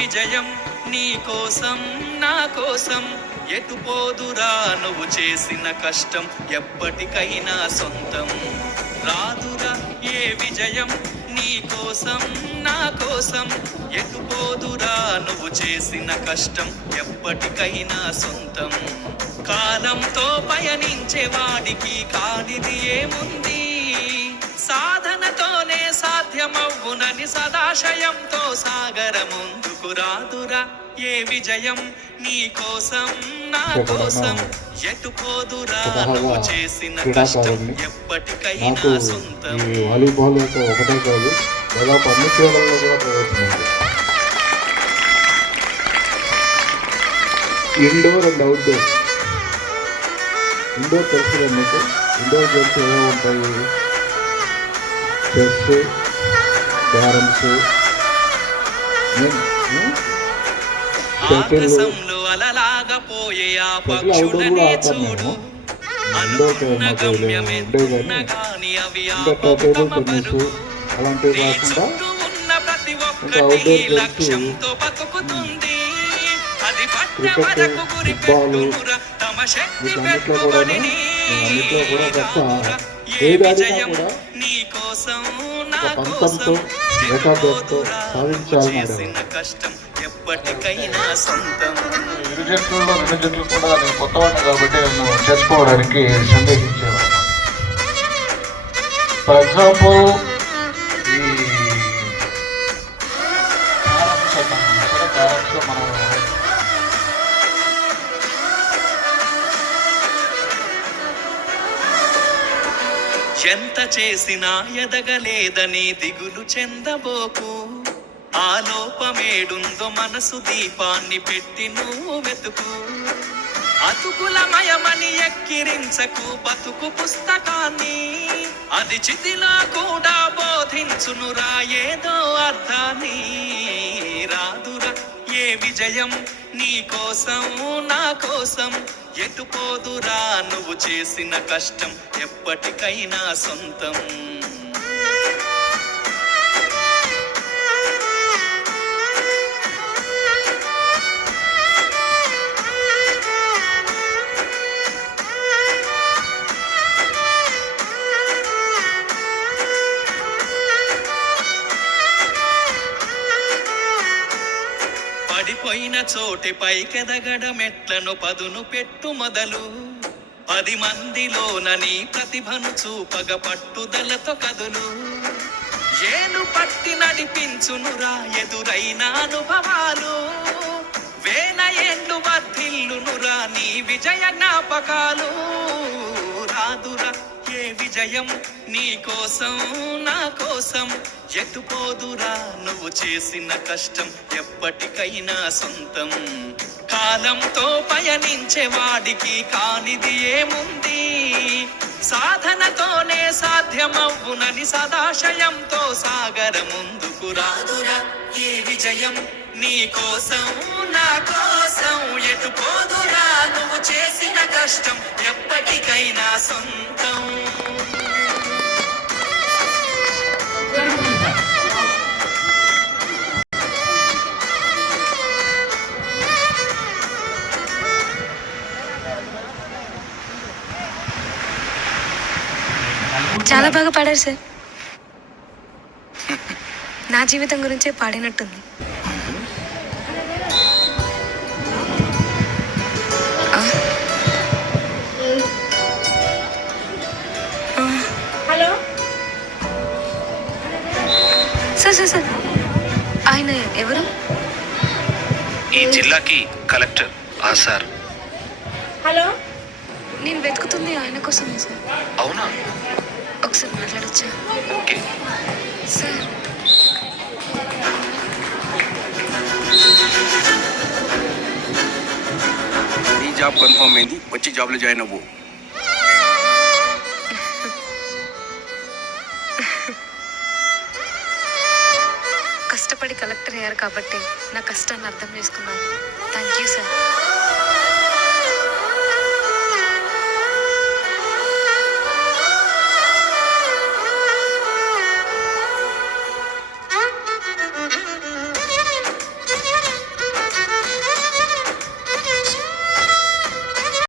విజయం నీ కోసం నా కోసం, ఎటు పోదురా నువ్వు చేసిన కష్టం ఎప్పటికైనా సొంతం. రాదురా ఏ విజయం నీ కోసం నా కోసం, ఎటు పోదురా నువ్వు చేసిన కష్టం ఎప్పటికైనా సొంతం. కాలంతో పయనించే వాడికి కానిది ఏముంది, సాధనతోనే సాధ్యమవ్వునని సదాశయంతో సాగర ముందుకు రాదురా ఏ విజయం నీ కోసం నా కోసం, ఎటు పోదురా నువ్వు చేసిన కష్టం ఎప్పటికైనా సొంతం. వాలీబాల్ ఒకటే కాదు, దాదాపు అన్ని క్రీడల్లో కూడా ప్రవేశించింది. Indoor and outdoor. ఇండోర్ తెలుసు మీకు, ఇండోర్ గేమ్స్ ఏమేమి ఉంటాయి? చెస్, క్యారమ్స్, ఆకాశంలో అలలాగా పోయే ఆ పక్షులనే చూడు, అనుకున్న గమ్యమెన్నున్నగాని అవి ఆపవుతమరు. నీ చుట్టూ ఉన్న ప్రతి ఒక్కటి లక్ష్యంతో బతుకుతుంది, అది పట్ట వరకు గురి పెట్టునురా, తమ శక్తి పెట్టుబడి ఏ విజయం నీ కోసం నా కోసం, చేసిన కష్టం ఎప్పటికైనా సొంతం. ఇరు జట్లలో రెండు జట్లు కూడా నేను కొత్తవాడిని కాబట్టి నన్ను చేసుకోవడానికి సందేహించేవాడు. ఫర్ ఎగ్జాంపుల్ ఈ క్యారమ్స్ మనం ఎంత చేసినా ఎదగలేదని దిగులు చెందబోకు, ఆ లోపమేడుందో మనసు దీపాన్ని పెట్టి నువ్వు వెతుకు. అతుకులమయమని ఎక్కిరించకు బతుకు పుస్తకాన్ని, అది చితిలా కూడా బోధించునురా ఏదో అర్థాన్ని. రాదురా ఏ విజయం నీ కోసం నా కోసం, ఎటు పోదురా నువ్వు చేసిన కష్టం ఎప్పటికైనా సొంతం. పడిపోయిన చోటి పైకెదగడ మెట్లను పదును పెట్టు మొదలు, 10 మందిలోన నీ ప్రతిభను చూపగ పట్టుదలతో కదులు. ఏలు పట్టి నడిపించునురా ఎదురైన అనుభవాలు, వేల ఏండ్లు వర్ధిల్లునురా నీ విజయ జ్ఞాపకాలు. రాదురా ఏ విజయం నీ కోసం నా కోసం, ఎటు పోదురా నువ్వు చేసిన కష్టం ఎప్పటికైనా సొంతం. కాలంతో పయనించే వాడికి కానిది ఏముంది, సాధనతోనే సాధ్యమవ్వునని సదాశయంతో సాగర ముందుకు రాదురా ఏ విజయం నీ కోసం నా కోసం, ఎటు పోదురా నువ్వు చేసిన కష్టం ఎప్పటికైనా సొంతం. చాలా బాగా పాడారు సార్. నా జీవితం గురించే పాడినట్టుంది. హలో సార్ సార్ సార్ ఆయన ఎవరు? ఈ జిల్లాకి కలెక్టర్ ఆ సార్. హలో నేను వెతుకుతుంది ఆయన కోసమే సార్. అవునా? ఒకసారి మాట్లాడొచ్చా? Okay sir. ఈ జాబ్ కన్ఫర్మ్ అయింది, వచ్చి జాబ్లో జాయిన్ అవ్వు. కష్టపడి కలెక్టర్ అయ్యారు కాబట్టి నా కష్టాన్ని అర్థం చేసుకున్నాను. Thank you sir.